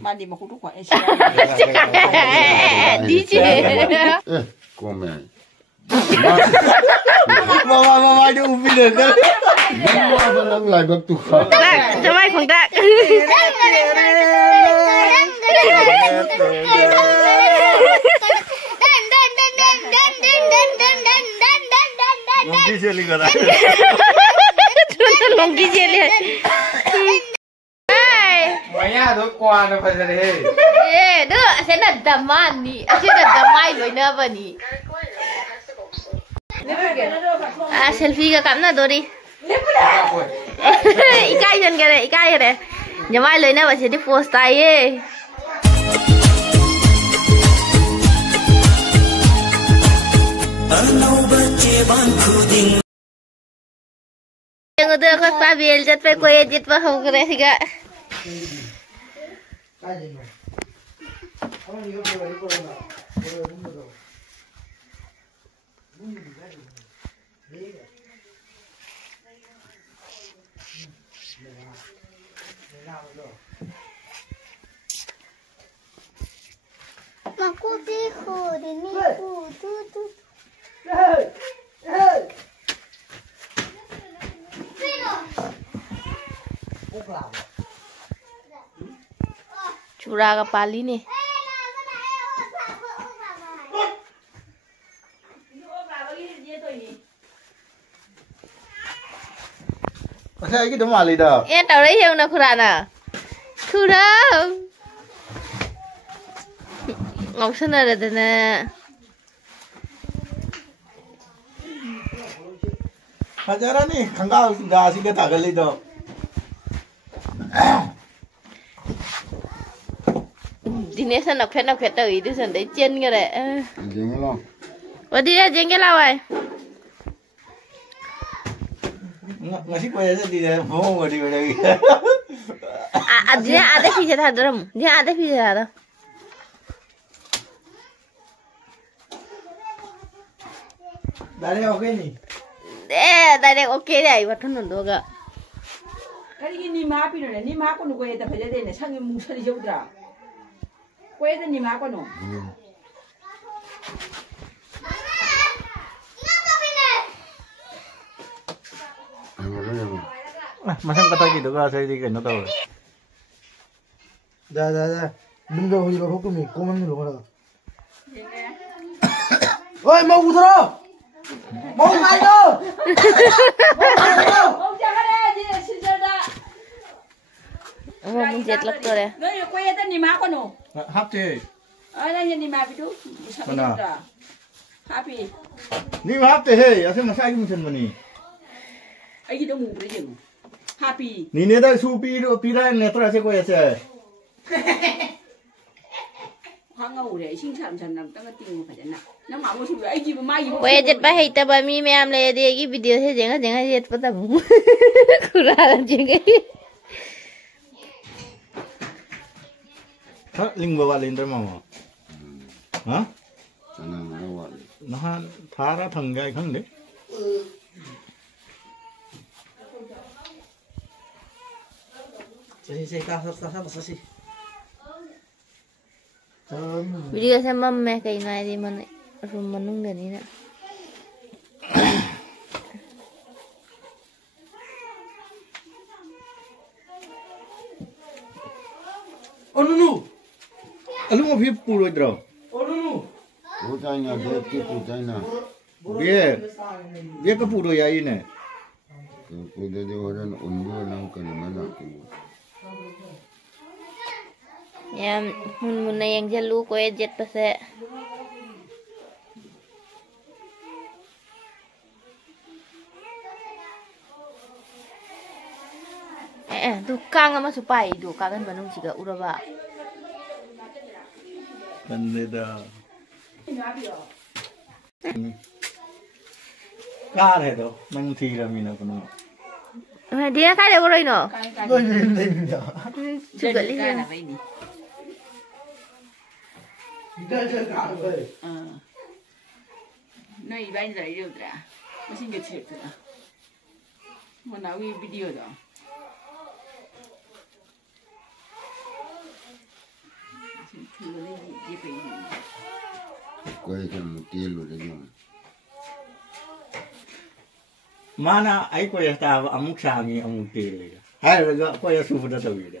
Mandi mau kudu kuat. DJ. Komen. Mama ada ubi dah kan. Mama dalam live waktu. Tak, coba kong tak. Mungkin saya lihat. Longgi jeli. Hai. Maya tu kuat apa jadi? Tu saya nak daman ni. Saya nak damai loh ni apa ni? Selfie ka kam na dori. Ikai jan kare, ikai kare. Jamai loy na basi di post aye. Yang udah aku pabil jat pe koye jit pa ho kare siga. Aku dekho ini tu. Cura ka pali ni. Saya lagi dah mali dah. Yang tahu lagi yang nak kurana. Kurang. Ngọc sinh ra rồi nè. Hajaran ni, kangkau dah sih kita kali tu. Dinesan nak phết tới itu sen đấy chân cái đấy. Jangan lah. Và đi ra chân cái lao rồi. Ngasih kau aja di dalam, mau di mana? Dia ada pizza था दरम. Dia ada pizza था. Dari okey ni. Dari okey deh, betul nunduk ga. Kali ini mah api nol, ni mah aku nu kue tapi jadi ni sangat musari jauh dah. Kue itu ni mah aku nu. Masang kata gitu, kalau saya dikit, nak tahu. Dah. Benda hukum ni, komen ni loh mana? Oi, mau utara? Mau naik tu? Oh jangan aja, sejarah. Oh, menjet lek tu deh. Nol kue itu ni mah aku nu. Hap je. Ada yang ni mah itu, Mana? Happy. Ni hap je, hey, asal masa lagi macam ni. Ayo kita mau beli je. Happy. Ni ni dah supi tu, pira ni terasa kau ya. Hangau deh, sing sam nam tengah tinggal pada nak. Nama aku sih, ayo ibu mai ibu. Kowe jet pa hita ba mi me am le de gi video se jenga jet pata bu. Kurang jenga. Ha, ling bawa linter mama. Ha? Sana bawa. Nah, thara thanggai kan deh. Saya kasih. Video sa mamme kay na di man room manung gani na. Oh Nunu, alu mau bhi puro idro. Oh Nunu, Putanya, dia tu putanya. Biar ke puro ya ini. Punya dia orang undur nang ke mana tu. Ya mun na yang jalu kowe jet pa se. Dukang ama supai dukangan manung siga uraba. Kaneda. Kar hai to, nang thi ra mina kono. Dia kai le boroi no. Doi min da. Juga li. Nó ý bán giấy được ra, nó xin được thiệt rồi. Mà nói video đó. Quay cho một tiền rồi đấy nhưng Mana ai ko ya ta amuk sami amuk tele. Hai ga ko ya subu da tawi da.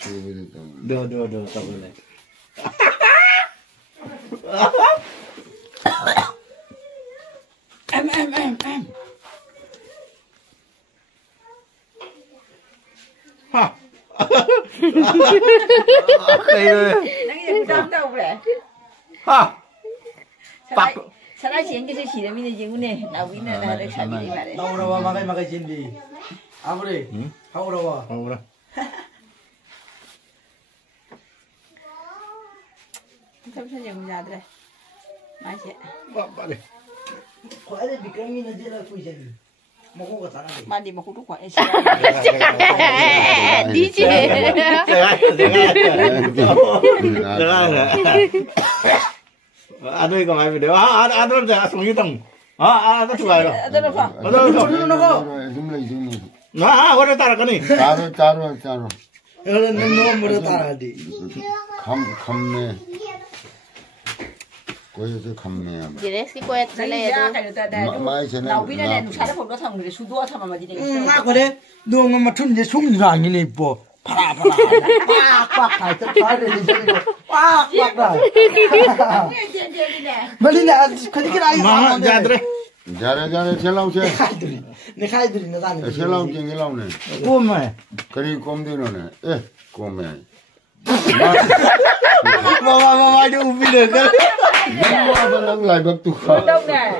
Subu da tawi. Do tawi le. Em. Ha. Nãy giờ đâm đâu vậy? Ha. Sao lại chuyện cái gì đó mình chuyện này, nào mình là được sao mình đi mà đấy. Đâu đâu mà cái chuyện gì? Amo đi. Không đâu à? Không đâu. Không sao chuyện ra đây. Nói chuyện. Ba đi. Có ai bị cái gì nó quỳ chân. Mà không có gì. Mà đi mà không có quả ấy. Đi chứ. Ano yung kamay video? Ano na sungit ang. Ano tuwa yo? Ano na pa? Ano ko? Zoom. Wala tara ka ni. Charo. Nó mới ta đi. Khăm quay cho khăm nè. Direct quay Lấy ra cái đó. Mai thế này. Nào biết này nó sai nó không có thằng người su đua thằng mà gì đấy. Mà có đấy, đồ mà thun để sung ra như này bộ. Phá. Phải tất cả để đi chơi đi. Phá rồi. Mà đi là cái này Mama jadre. Jare chelau che. khai được nó ra này. Chelau che cái lau này. Cô mày. Kari kom đi rồi này. Ê, kom mày. Mama đi ubi được cái. Nắm ba lăng lại bậc tu. Đâu này?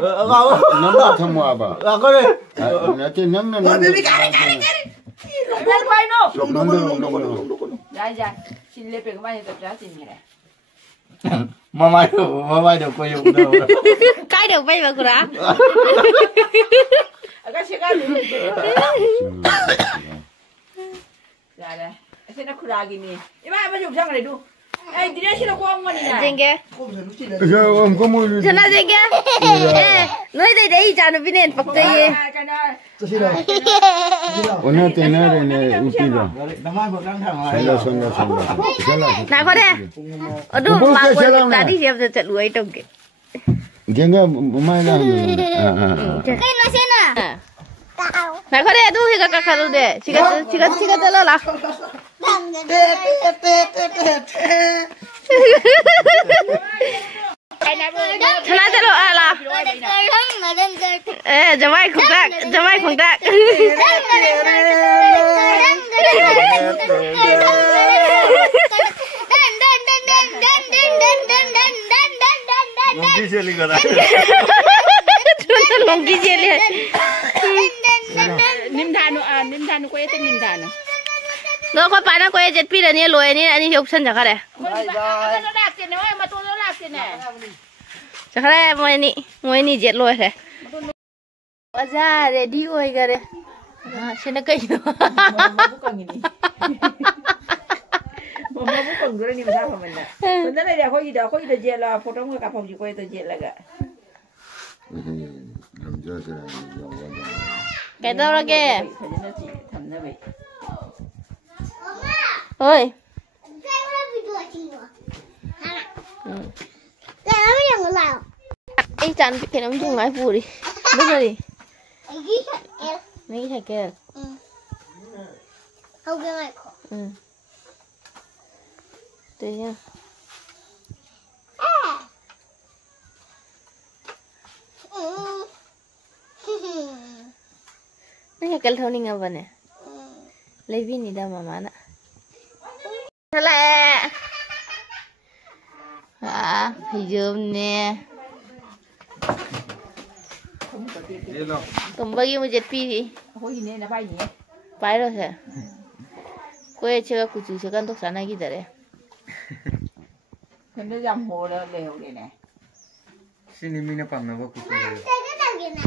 Nắm ba tham hoa ba. Có đi. Nè cái nắm này. Lên quay nó. Đúng. Dạ. Xin lên cái máy tập ra xin này. Mama được quay dùng đâu. Cái được bay vào cửa đó. Cái xe cái gì? Dạ đây. Cái nó khura gini. Ima mà dùng sang này đu. Ai đi ra nó quăng mà đi này. Jenge. Giờ ông có mua gì? Sana Jenge. Nói đây đấy chả nó biết nên bọc tay. Cái này. Tôi xin rồi. O늘 때는 네 웃기죠. Naman ko lang thằng 선다. Nào có đây. Ở đâu mà quên ta đi xem trận lưới trong kìa. 걔가 뭐만 하는 Cái nó xem nè. Nào có đây, tôi thì cả luôn đấy. Chỉ có tao là. Sana tao là. Jamai không tak. Monkey jelly kara. Monkey jelly. Nim thanu quay tên nim thanu. Nó có phải nó quay chết pi là như lùi như anh chụp sân chắc đấy. Nó đạp tiền này mà tôi nó đạp tiền này. Chắc đấy mới ni chết lùi thế. Baza ready oi gare. Xin nó cây nó. Mama bukan ini. Mama bukan gula ni macam apa mana. Sebenarnya dia kau ida je lah. Foto muka kapau juga itu je lah gak. Cái đâu ra kìa. Phải nó chỉ thầm nó vậy. Ôi. Ê chán cái nó chung ngái phù đi. Bước ra đi. Mấy cái kia. Không cái này. Tùy nha. Nó cái thâu ni ngà vần nè. Lấy viên đi đâu mà má nè. Thế là. Thì dùm nè. Tụm bao nhiêu một jet pi đi. Kau ini nak bayi ni. Bay rồi thế. Quay chơi cụ chủ chơi con tốt sáng nay cái gì đấy. Nó dầm hồ đó lều đây nè. Sini mina pam na ba kuchu.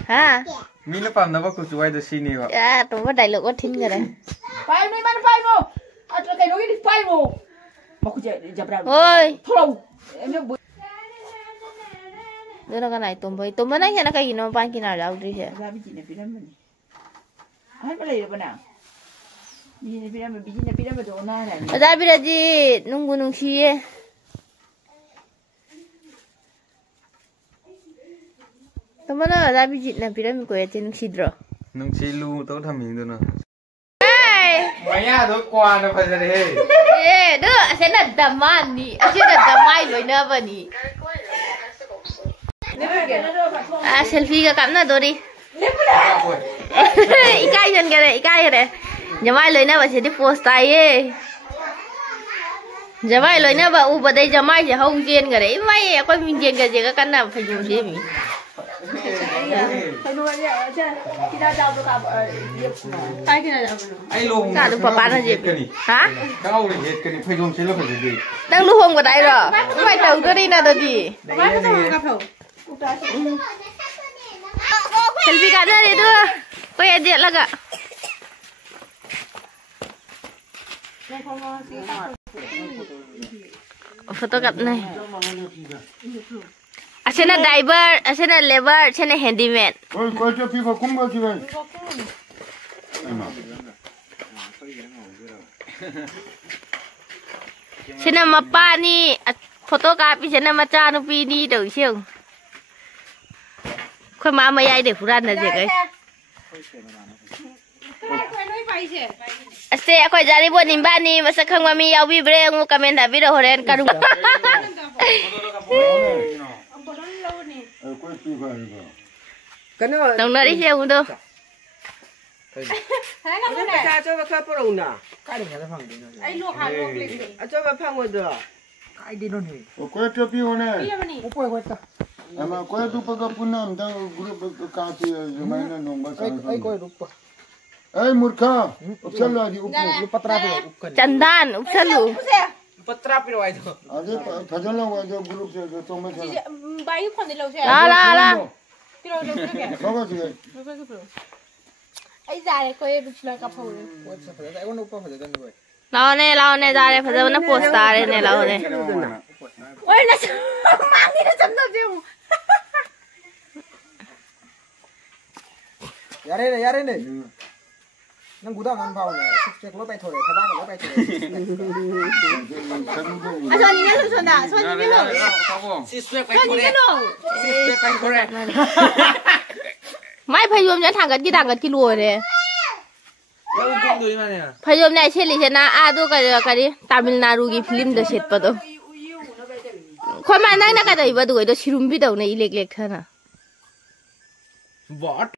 Hả? Mina pam na ba kuchu ai da sini ba. À, tụm có đại lục có thính rồi đấy. Bay ni mana bay mo? Atau kayak ni bay mo. Mau kerja jabra. Ôi. Thorong. Em nak Đưa nó cái này tụm bên này nó cái gì nó ban kia nào đâu đi thế. ra bên chị này phía bên mình. Hết cái này được nào? 비지네 비라면 비지네 비라면 저 나네. 여자비라지 농구 농시에. 그러면 여자비지나 비라면 거야지 농시들어. 농실루 또 타민도나. 에이. 뭐야 너 꼬아는 파자래. 예, 너 아세나 담만니. 아세나 담마이 로이나바니. 아, 셀피가 감나 도리. 이까이 전 그래. 이까이 그래. Jamai lối nào bà sẽ đi post tay ấy. Jamai lối nào bà u bà đây Jamai sẽ không chiên cái đấy. Mày coi mình chiên cái gì cái căn nào phải dùng gì mình. Phải nuôi vậy chứ. Khi nào giao tôi gặp việc mà. Tay khi nào giao tôi. Ai luôn. Cả được bà là gì? Hả? Cao thì hết cái phải dùng xe lúc phải gì? Đang lưu hôn của đây rồi. Mày đầu tôi đi nào được gì? Selfie cả ra đi đưa. Quay ảnh điện là cả. Foto cặp này. Trên là driver, trên là lever, trên là handyman. ôi coi cho phi vào cung bao nhiêu vậy Trên là mapa ni, photo cặp trên là macha nó pi đi được chưa? Khoai má mày ai để phụ ran là gì cái? Ase ako jari buat nimba ni masa kang mami yau bi bre ngu kamen da bi da horen karung. coi phi vào rồi Nong nari siya undo. 자, 저거 카프로 온다. 까리 내가 방 되는. 아, 저거 방어도. 까이 되는 해. coi cho phi vào này 오빠 이거 했다. mà coi tu pa ka punam da group ka ti jumai na nong ba 아이 거의 오빠. ai murkha chal la di up 이거 빠트라도 웃거든. Chandan upsalu. 빠트라 필요 와이도. ade phajal la wa jo group se to me chal 바이 폰에 넣으세요. La. 필요 없게. baga ji ai già này coi được là cặp hồn. 이거 오빠 하자 되는 거야. Lao ne jare phasa na posta re ne lao ne. ôi nó mang đi nó chấm đâu chứ. 야래네. 난 구다 안 봐오네. 숙제 그거 빼토래. 가방 그거 빼토래. 아, 손이 내려 손다. 손이 내려. 시스펙 손이 내려. Mai phayom nya thang gat ki dang gat ki luo re. Phayom nai cheli chena a do ka ri Tamil Nadu ki film da set pa do. Khoi ma nang na ka dai ba do do sirum bi do ne ilek lek thana. What?